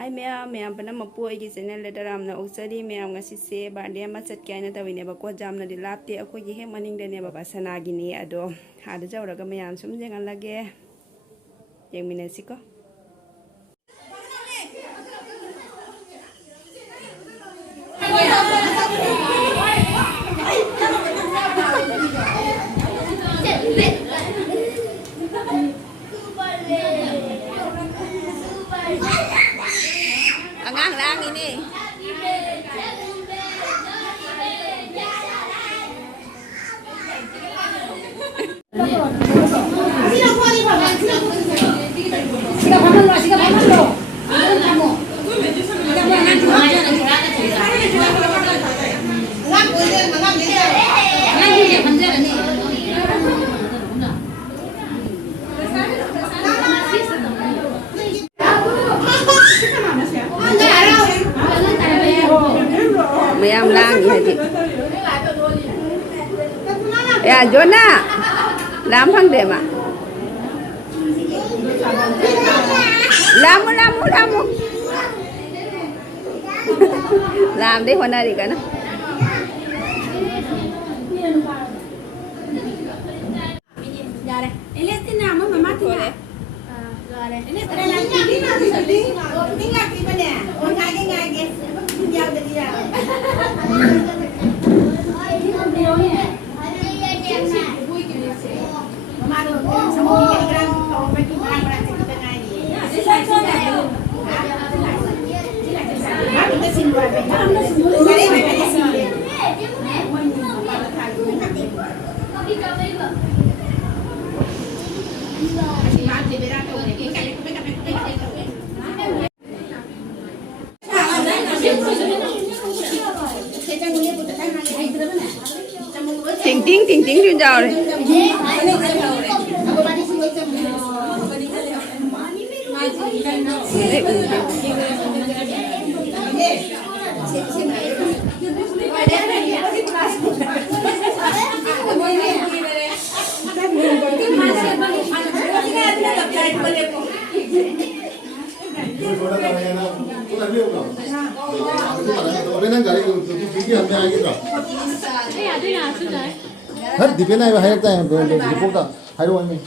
Hi ma'am panama po ay channel daram na usadi ma'am nga si se birthday ma chat kay na tawine ba ko jam na dilapte ako gi he maning de ne baba sanagi ni ado hada jawraga ma'am sum jengan lage yang minasiko Angang lang ini. Mayam lang haji. Ya Jona. Làm phăng để mà. Làm. Làm đi hôm nay đi cả nó. Dạ đây. Elias thế nào mới mà mát thế nào? Rồi đây. Elias đây là cái nào thì đi. Tiếng ngạc gì bên nè. Ôi ngay kìa. Giao để đi ra. Mama được. Xong rồi cái răng không phải cứ mang ra thì kita ngay gì. Sẽ sai cho này. Hả? Kita xin qua về. Cái đấy phải cái gì? Ting ting chuyên giàu đấy. Hết thì bên này mà hay tay rồi thì quốc đó hay luôn mình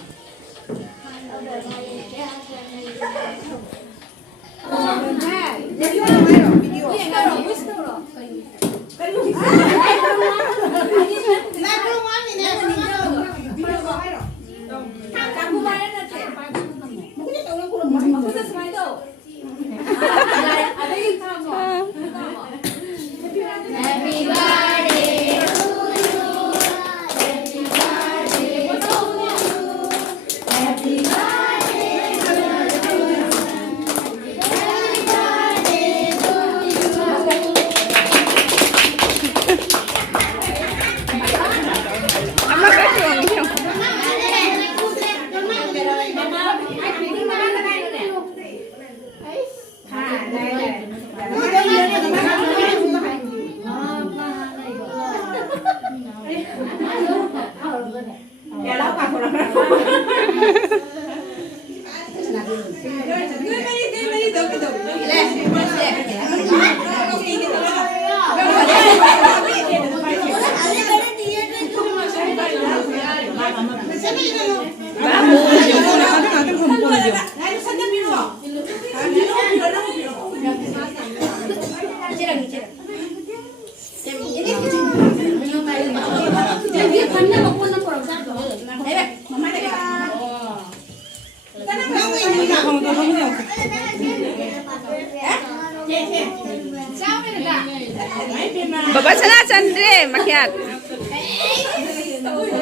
Baba sana Chandre makiat.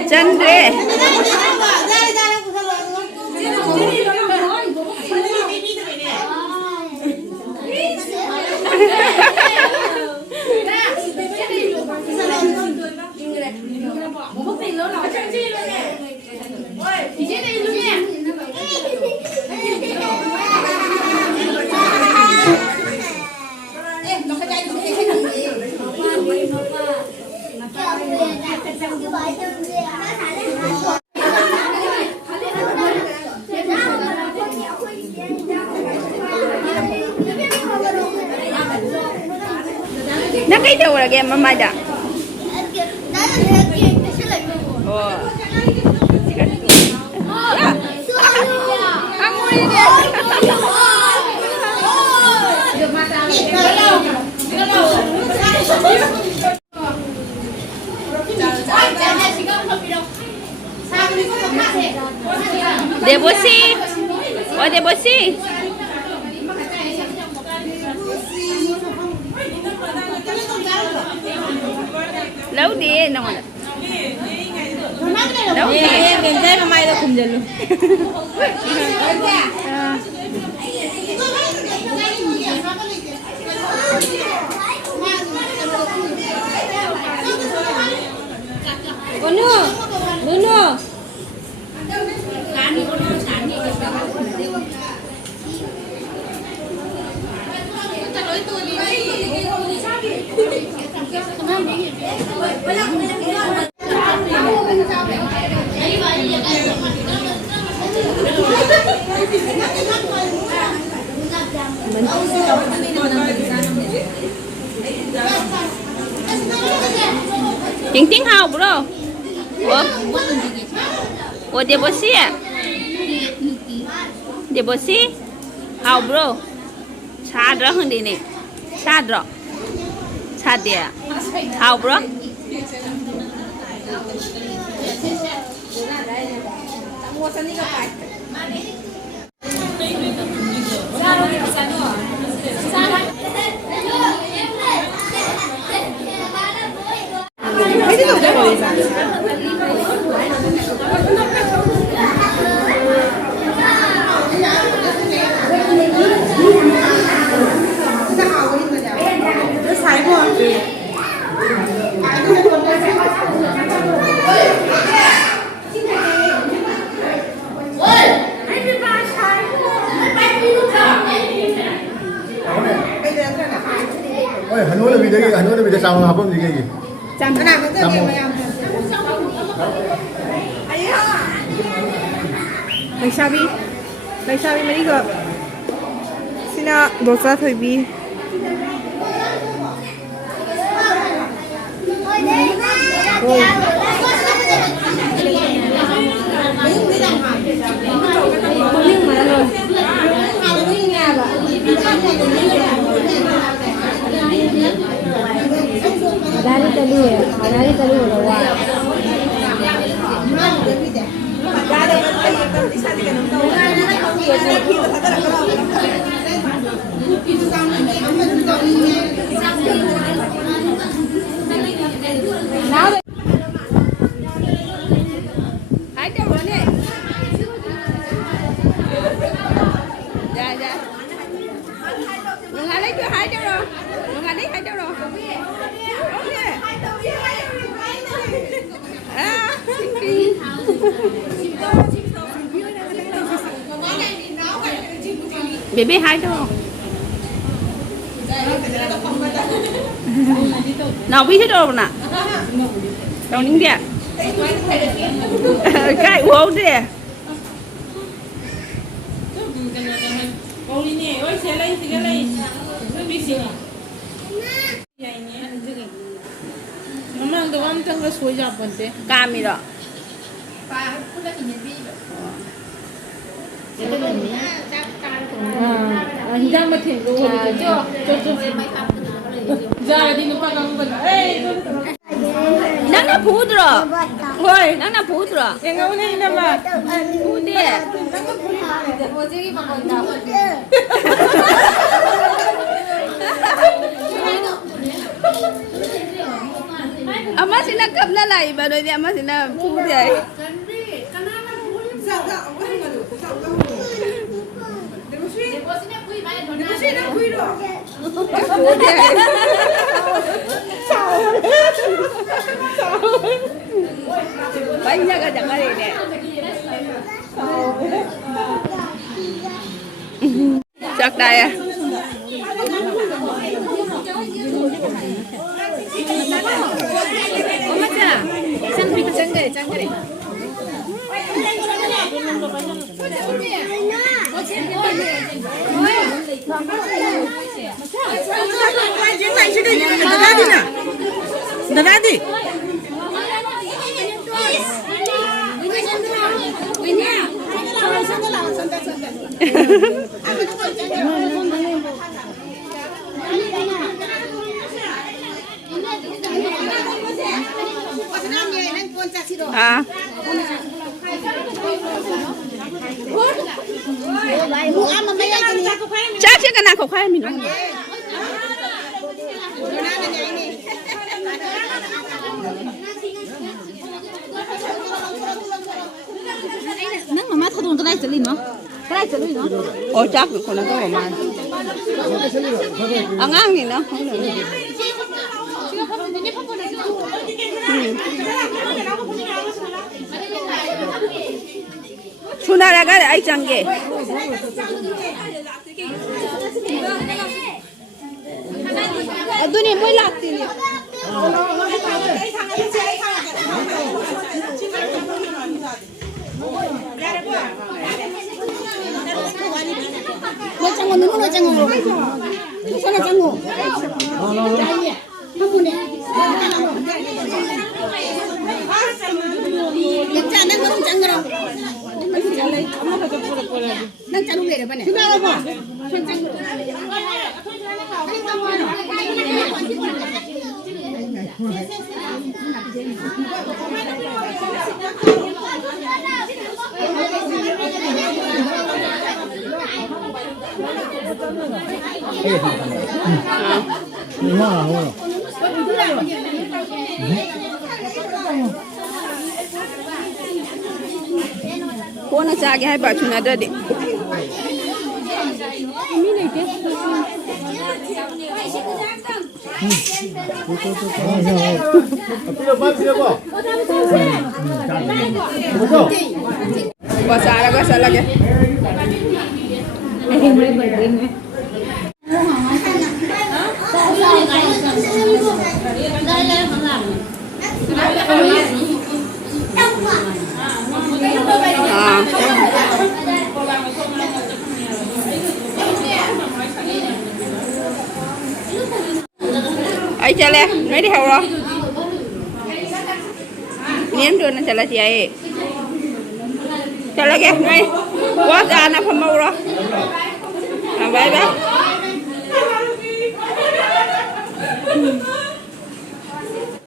Chandre. 나 그때 오라게 엄마다. 나는 이렇게 실례. 어. 데보시, 데보시. Lâu đi nào mà. Lâu đi. Em thấy mà mai đâu cùng giờ luôn. Nuno. Tiếng tiếng hào bro. Ủa Debosi à? Debosi? Hào bro. Sad rồi hơn đi nè. Sad rồi. Sad đi à? Hào bro. Ôi, Hà Nội là bị sao học không gì cái gì? Chăm cái nào cũng tự nhiên mà Baishabi mấy cái Sina dosa thôi bi Dari tadi udah Hai đâu rồi nè. Dạ dạ. Người Hà lấy chưa hai đâu rồi? Người Hà lấy hai đâu rồi? À. Baby hai đâu? Nào biết hết đâu nè. Đâu những địa. Cái uống đi. Mamang doang tengah suai jawaban teh. Kami đó. Anjang macam tu. Jadi lupa kamu benar. Nang na pudro. Hoy, nang na pudro. Yang kau ni nama. Pudi. Ama sinakap na lai ba doy ama sina pudi. Banyak aja kali ini. Chắc đây à. दादी हाँ चाची का ना खाए मिनो nâng mà má thôi đừng cái này xử lý nó cái này xử lý nó ôi chắc con nó có mà ăn ăn gì nữa không được 수나라가 아이 장게 눈이 뭘 났더니 뭐 장어 누구 장어 손에 장어 진짜 난 그럼 장어랑 난 장어 내려 봐네 그나라 cô 자기 할 바 주나더디 Bahasa Arab lagi. Ai chale, mấy đi hầu rồi. Ném đưa nó chale chị ấy. Chale kìa, ngay. Quá ra nó không mau rồi. À vậy bé.